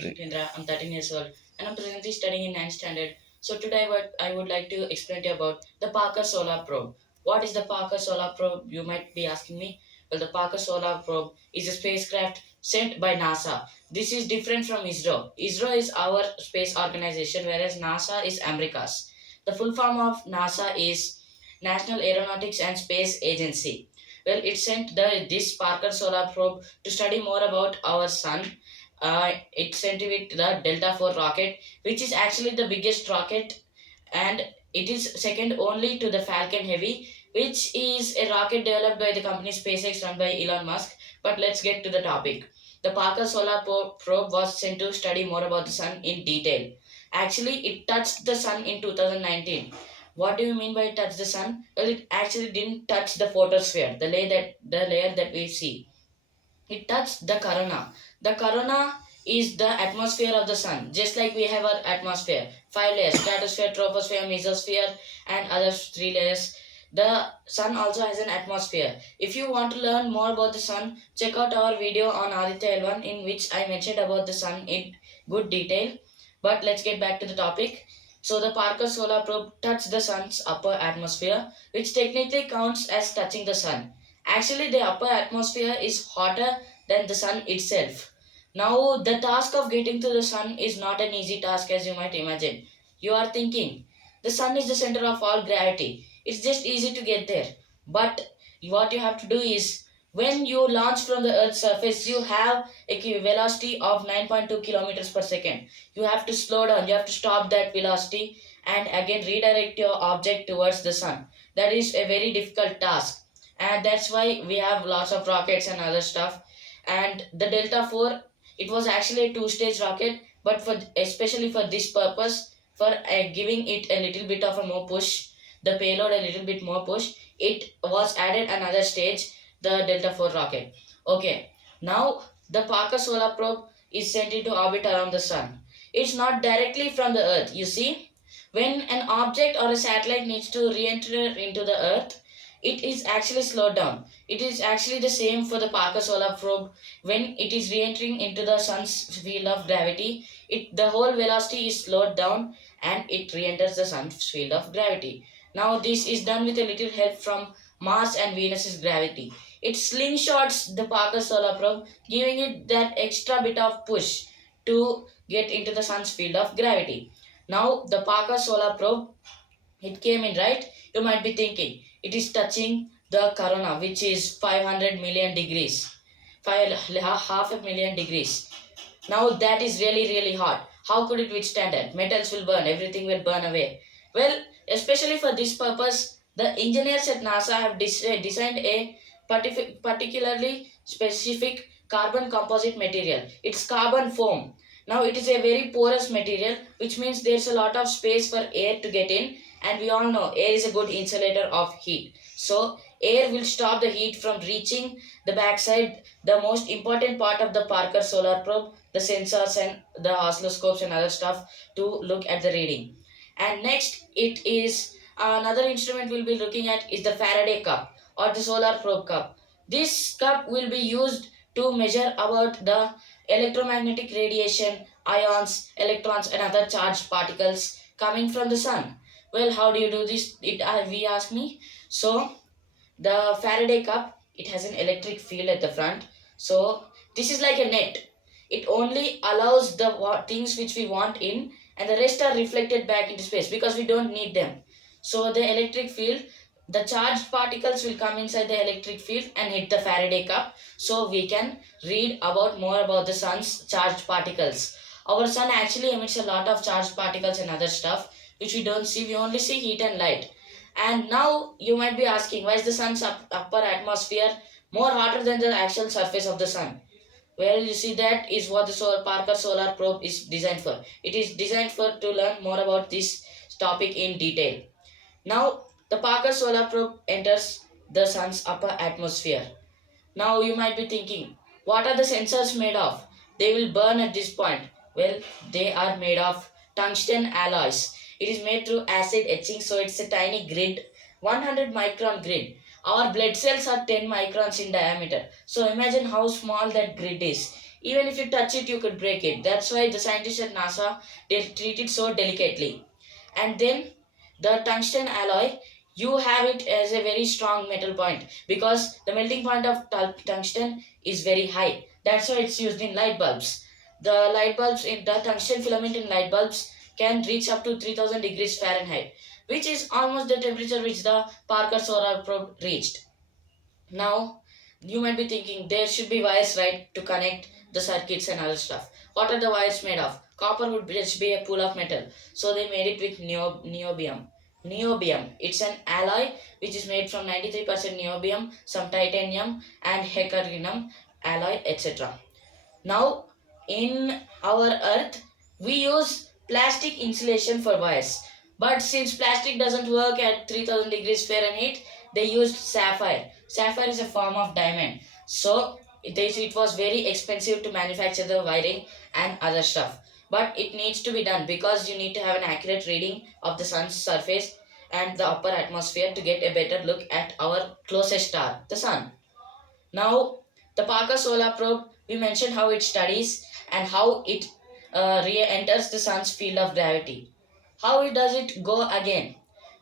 Kendra. I'm 13 years old and I'm presently studying in 9th standard. So today what I would like to explain to you about the Parker Solar Probe. What is the Parker Solar Probe? You might be asking me. Well, the Parker Solar Probe is a spacecraft sent by NASA. This is different from ISRO. ISRO is our space organization, whereas NASA is America's. The full form of NASA is National Aeronautics and Space Agency. Well, it sent this Parker Solar Probe to study more about our sun. It sent it the Delta 4 rocket, which is actually the biggest rocket, and it is second only to the Falcon Heavy, which is a rocket developed by the company SpaceX run by Elon Musk. But let's get to the topic. The Parker Solar Probe was sent to study more about the sun in detail. Actually, it touched the sun in 2019. What do you mean by touch the sun? Well, it actually didn't touch the photosphere, the layer that we see. It touched the corona. The corona is the atmosphere of the sun, just like we have our atmosphere. Five layers: stratosphere, troposphere, mesosphere, and other three layers. The sun also has an atmosphere. If you want to learn more about the sun, check out our video on Aditya L1 in which I mentioned about the sun in good detail. But let's get back to the topic. So the Parker Solar Probe touched the sun's upper atmosphere, which technically counts as touching the sun. Actually, the upper atmosphere is hotter than the sun itself. Now, the task of getting to the sun is not an easy task as you might imagine. You are thinking, the sun is the center of all gravity. It's just easy to get there. But what you have to do is, when you launch from the Earth's surface, you have a velocity of 9.2 kilometers per second. You have to slow down, you have to stop that velocity and again redirect your object towards the sun. That is a very difficult task, and that's why we have lots of rockets and other stuff. And the Delta 4, it was actually a two-stage rocket, but for especially for this purpose, for giving it a little bit of a more push, the payload a little bit more push, it was added another stage, the Delta 4 rocket. Okay, now the Parker Solar Probe is sent into orbit around the sun. It's not directly from the Earth, you see. When an object or a satellite needs to re-enter into the Earth, it is actually slowed down. It is actually the same for the Parker Solar Probe. When it is re-entering into the sun's field of gravity, the whole velocity is slowed down and it re-enters the sun's field of gravity. Now this is done with a little help from Mars and Venus's gravity. It slingshots the Parker Solar Probe, giving it that extra bit of push to get into the sun's field of gravity. Now the Parker Solar Probe, it came in, right? You might be thinking, it is touching the corona, which is 500 million degrees, half a million degrees. Now that is really, really hot. How could it withstand that? Metals will burn, everything will burn away. Well, especially for this purpose, the engineers at NASA have designed a particularly specific carbon composite material. It's carbon foam. Now it is a very porous material, which means there's a lot of space for air to get in, and we all know air is a good insulator of heat. So air will stop the heat from reaching the backside, the most important part of the Parker Solar Probe, the sensors and the oscilloscopes and other stuff to look at the reading. And next, it is another instrument we'll be looking at is the Faraday cup or the solar probe cup. This cup will be used to measure about the electromagnetic radiation, ions, electrons, and other charged particles coming from the sun. Well, how do you do this? We ask me. So the Faraday cup, it has an electric field at the front. So this is like a net. It only allows the things which we want in, and the rest are reflected back into space because we don't need them. So the electric field, the charged particles will come inside the electric field and hit the Faraday cup. So we can read about more about the sun's charged particles. Our sun actually emits a lot of charged particles and other stuff which we don't see. We only see heat and light. And now you might be asking, why is the sun's upper atmosphere more hotter than the actual surface of the sun? Well, you see, that is what the Parker Solar Probe is designed for. It is designed for to learn more about this topic in detail. Now, the Parker Solar Probe enters the sun's upper atmosphere. Now, you might be thinking, what are the sensors made of? They will burn at this point. Well, they are made of tungsten alloys. It is made through acid etching, so it's a tiny grid, 100 micron grid. Our blood cells are 10 microns in diameter. So imagine how small that grid is. Even if you touch it, you could break it. That's why the scientists at NASA, they treat it so delicately. And then the tungsten alloy, you have it as a very strong metal point because the melting point of tungsten is very high. That's why it's used in light bulbs. The light bulbs in the tungsten filament in light bulbs can reach up to 3000 degrees Fahrenheit, which is almost the temperature which the Parker Solar Probe reached. Now, you might be thinking there should be wires, right, to connect the circuits and other stuff. What are the wires made of? Copper would just be a pool of metal, so they made it with niobium. Niobium, it's an alloy which is made from 93% niobium, some titanium, and hecarinum alloy, etc. Now, in our earth, we use plastic insulation for wires. But since plastic doesn't work at 3000 degrees Fahrenheit, they used sapphire. Sapphire is a form of diamond. So, it was very expensive to manufacture the wiring and other stuff. But it needs to be done because you need to have an accurate reading of the sun's surface and the upper atmosphere to get a better look at our closest star, the sun. Now, the Parker Solar Probe, we mentioned how it studies and how it re-enters the sun's field of gravity. How it does it go again?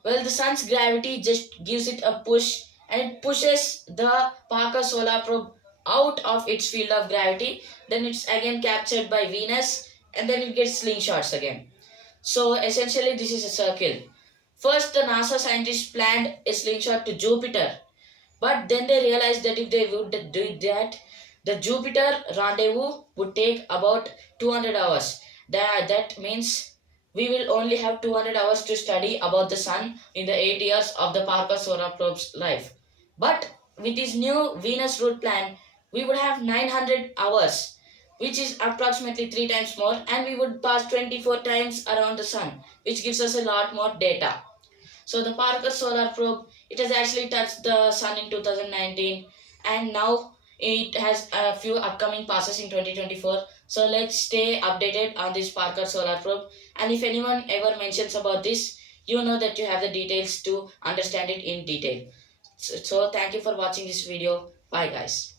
Well, the sun's gravity just gives it a push and it pushes the Parker Solar Probe out of its field of gravity. Then it's again captured by Venus and then it gets slingshots again. So essentially, this is a circle. First, the NASA scientists planned a slingshot to Jupiter, but then they realized that if they would do that, the Jupiter rendezvous would take about 200 hours. That means we will only have 200 hours to study about the sun in the 8 years of the Parker Solar Probe's life. But with this new Venus route plan, we would have 900 hours, which is approximately 3 times more, and we would pass 24 times around the sun, which gives us a lot more data. So the Parker Solar Probe, it has actually touched the sun in 2019, and now it has a few upcoming passes in 2024. So let's stay updated on this Parker Solar Probe. And if anyone ever mentions about this, you know that you have the details to understand it in detail. So thank you for watching this video. Bye guys.